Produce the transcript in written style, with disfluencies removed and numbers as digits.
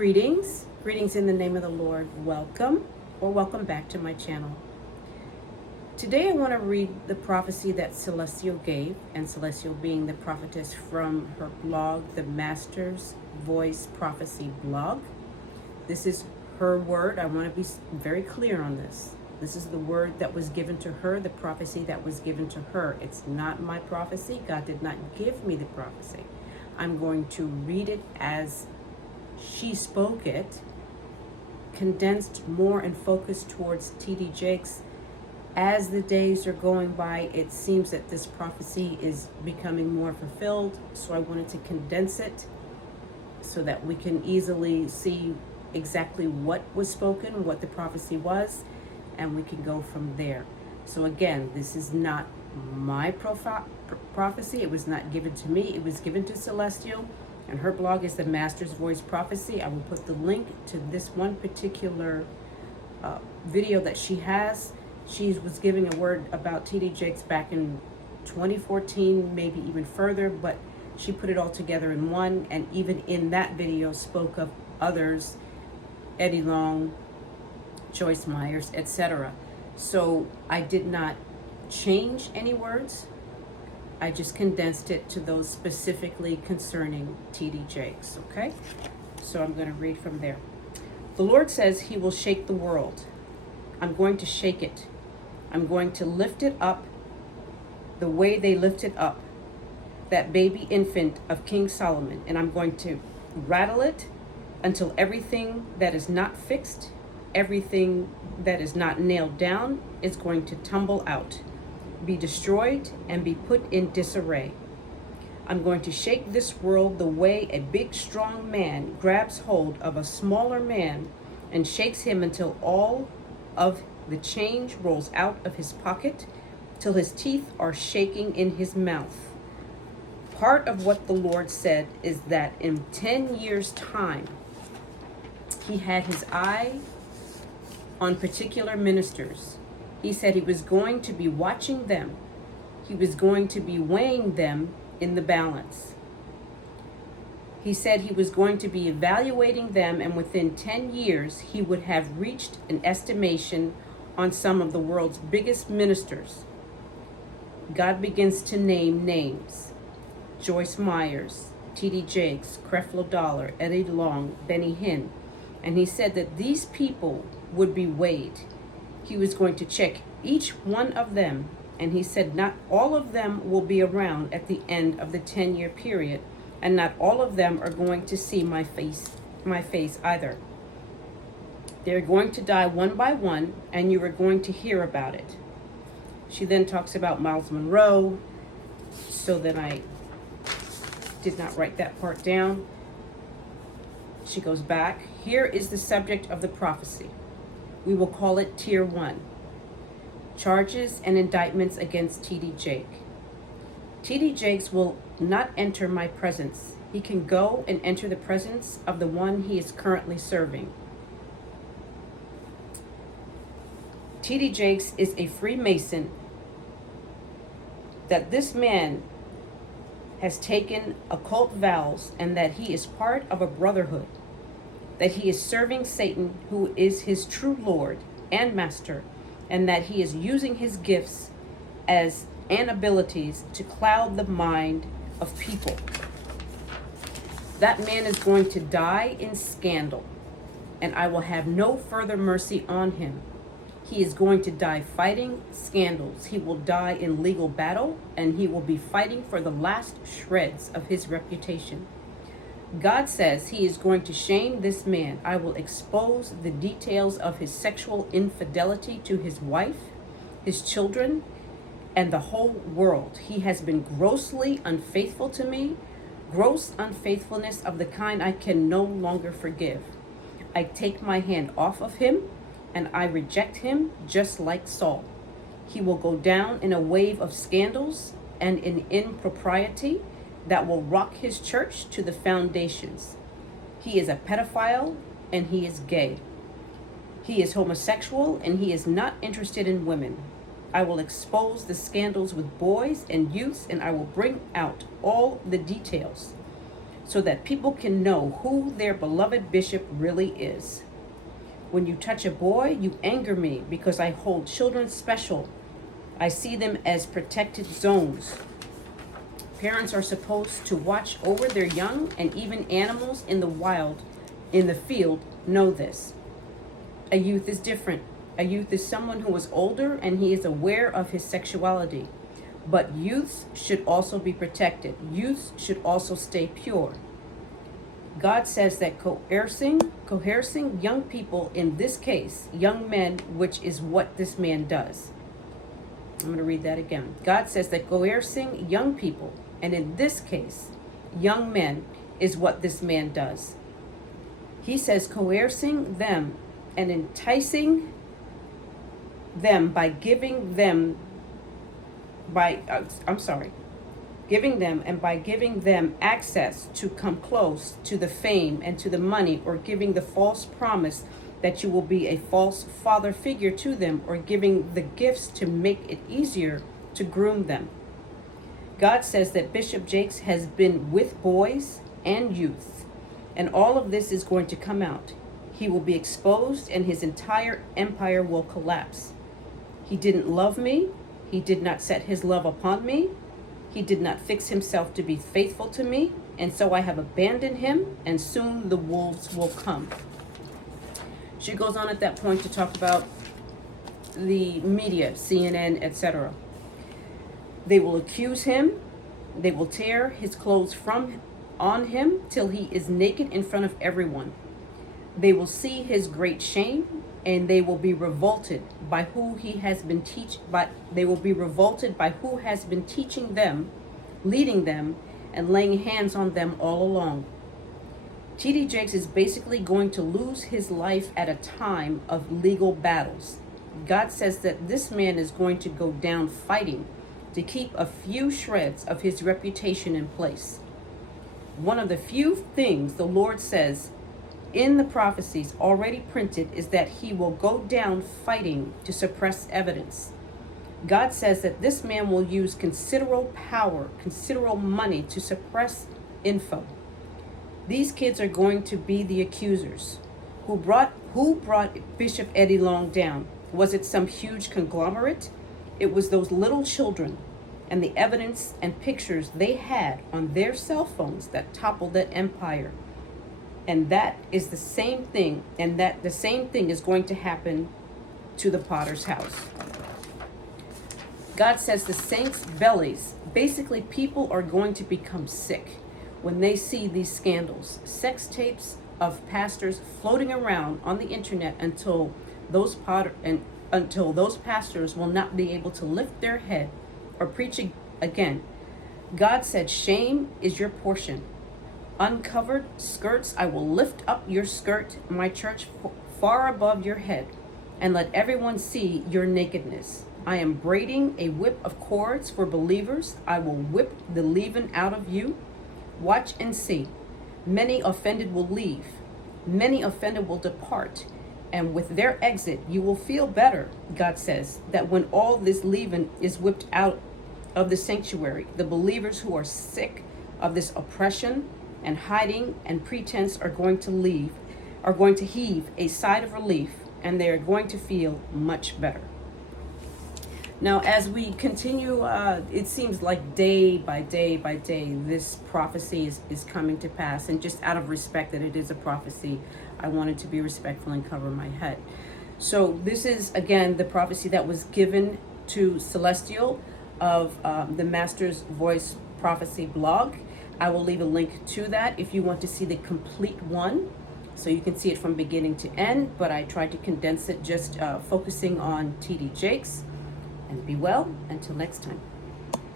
Greetings in the name of the Lord. Welcome or welcome back to my channel. Today I want to read the prophecy that Celestial gave, and Celestial being the prophetess from her blog, the Master's Voice Prophecy blog. This is her word. I want to be very clear on this. This is the word that was given to her, the prophecy that was given to her. It's not my prophecy. God did not give me the prophecy. I'm going to read it as she spoke it, condensed more and focused towards T.D. Jakes. As the days are going by, it seems that this prophecy is becoming more fulfilled, so I wanted to condense it so that we can easily see exactly what was spoken, what the prophecy was, and we can go from there. So again, this is not my prophecy. It was not given to me. It was given to Celestial. And her blog is the Master's Voice Prophecy. I will put the link to this one particular video that she has. She was giving a word about T.D. Jakes back in 2014, maybe even further, but she put it all together in one, and even in that video spoke of others, Eddie Long, Joyce Myers, etc. So I did not change any words. I just condensed it to those specifically concerning T.D. Jakes, okay? So I'm going to read from there. The Lord says he will shake the world. I'm going to shake it. I'm going to lift it up the way they lifted up that baby infant of King Solomon, and I'm going to rattle it until everything that is not fixed, everything that is not nailed down is going to tumble out, be destroyed, and be put in disarray. I'm going to shake this world the way a big, strong man grabs hold of a smaller man and shakes him until all of the change rolls out of his pocket, till his teeth are shaking in his mouth. Part of what the Lord said is that in 10 years' time, he had his eye on particular ministers. He said he was going to be watching them. He was going to be weighing them in the balance. He said he was going to be evaluating them, and within 10 years, he would have reached an estimation on some of the world's biggest ministers. God begins to name names. Joyce Myers, T.D. Jakes, Creflo Dollar, Eddie Long, Benny Hinn. And he said that these people would be weighed. He was going to check each one of them, and he said not all of them will be around at the end of the 10-year period, and not all of them are going to see my face either. They're going to die one by one, and you are going to hear about it. She then talks about Miles Monroe, so then I did not write that part down. She goes back. Here is the subject of the prophecy. We will call it Tier 1. Charges and indictments against T.D. Jakes. T.D. Jakes will not enter my presence. He can go and enter the presence of the one he is currently serving. T.D. Jakes is a Freemason. That this man has taken occult vows, and that he is part of a brotherhood. That he is serving Satan, who is his true Lord and Master, and that he is using his gifts and abilities to cloud the mind of people. That man is going to die in scandal, and I will have no further mercy on him. He is going to die fighting scandals. He will die in legal battle, and he will be fighting for the last shreds of his reputation. God says he is going to shame this man. I will expose the details of his sexual infidelity to his wife, his children, and the whole world. He has been grossly unfaithful to me, gross unfaithfulness of the kind I can no longer forgive. I take my hand off of him, and I reject him just like Saul. He will go down in a wave of scandals and in impropriety that will rock his church to the foundations. He is a pedophile, and he is gay. He is homosexual, and he is not interested in women. I will expose the scandals with boys and youths, and I will bring out all the details. so that people can know who their beloved bishop really is. When you touch a boy, you anger me because I hold children special. I see them as protected zones. Parents are supposed to watch over their young, and even animals in the wild, in the field, know this. A youth is different. A youth is someone who is older and he is aware of his sexuality. But youths should also be protected. Youths should also stay pure. God says that coercing young people, in this case, young men, which is what this man does. I'm going to read that again. God says that coercing young people, and in this case, young men, is what this man does. He says coercing them and enticing them by giving them access to come close to the fame and to the money, or giving the false promise that you will be a false father figure to them, or giving the gifts to make it easier to groom them. God says that Bishop Jakes has been with boys and youth, and all of this is going to come out. He will be exposed and his entire empire will collapse. He didn't love me. He did not set his love upon me. He did not fix himself to be faithful to me, and so I have abandoned him, and soon the wolves will come. She goes on at that point to talk about the media, CNN, etc. They will accuse him. They will tear his clothes on him till he is naked in front of everyone. They will see his great shame, and they will be revolted by who he has been teaching them, leading them, and laying hands on them all along. T.D. Jakes is basically going to lose his life at a time of legal battles. God says that this man is going to go down fighting to keep a few shreds of his reputation in place. One of the few things the Lord says in the prophecies already printed is that he will go down fighting to suppress evidence. God says that this man will use considerable power, considerable money to suppress info. These kids are going to be the accusers. Who brought Bishop Eddie Long down? Was it some huge conglomerate? It was those little children and the evidence and pictures they had on their cell phones that toppled that empire. And that is the same thing, and that the same thing is going to happen to the potter's house. God says the saints' bellies, basically people are going to become sick when they see these scandals, sex tapes of pastors floating around on the internet until those pastors will not be able to lift their head or preach again. God said, shame is your portion. Uncovered skirts, I will lift up your skirt, my church, far above your head, and let everyone see your nakedness. I am braiding a whip of cords for believers. I will whip the leaven out of you. Watch and see. Many offended will leave. Many offended will depart. And with their exit, you will feel better, God says, that when all this leaven is whipped out of the sanctuary, the believers who are sick of this oppression and hiding and pretense are going to heave a sigh of relief, and they are going to feel much better. Now, as we continue, it seems like day by day by day, this prophecy is coming to pass. And just out of respect that it is a prophecy, I wanted to be respectful and cover my head. So this is, again, the prophecy that was given to Celestial of the Master's Voice Prophecy blog. I will leave a link to that if you want to see the complete one, so you can see it from beginning to end. But I tried to condense it, just focusing on T.D. Jakes. And be well until next time.